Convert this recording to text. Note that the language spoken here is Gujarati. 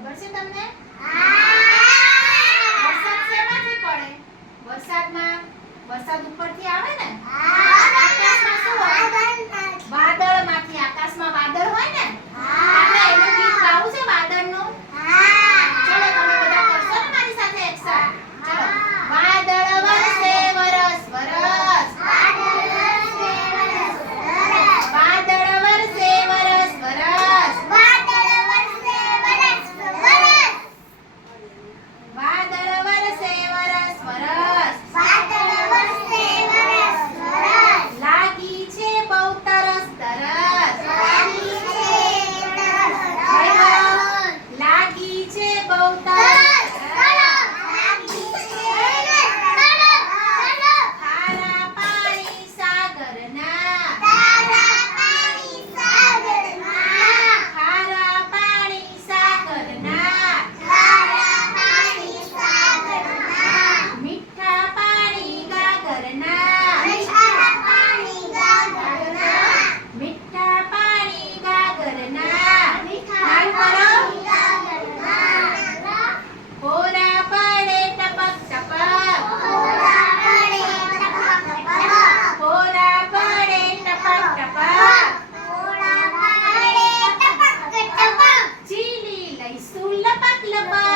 ખબર છે તમને? વરસાદ શેમાંથી પડે? વરસાદમાં? વરસાદ ઉપરથી આવે ને? ಹೋಗ್ತಾರೆ lang pa.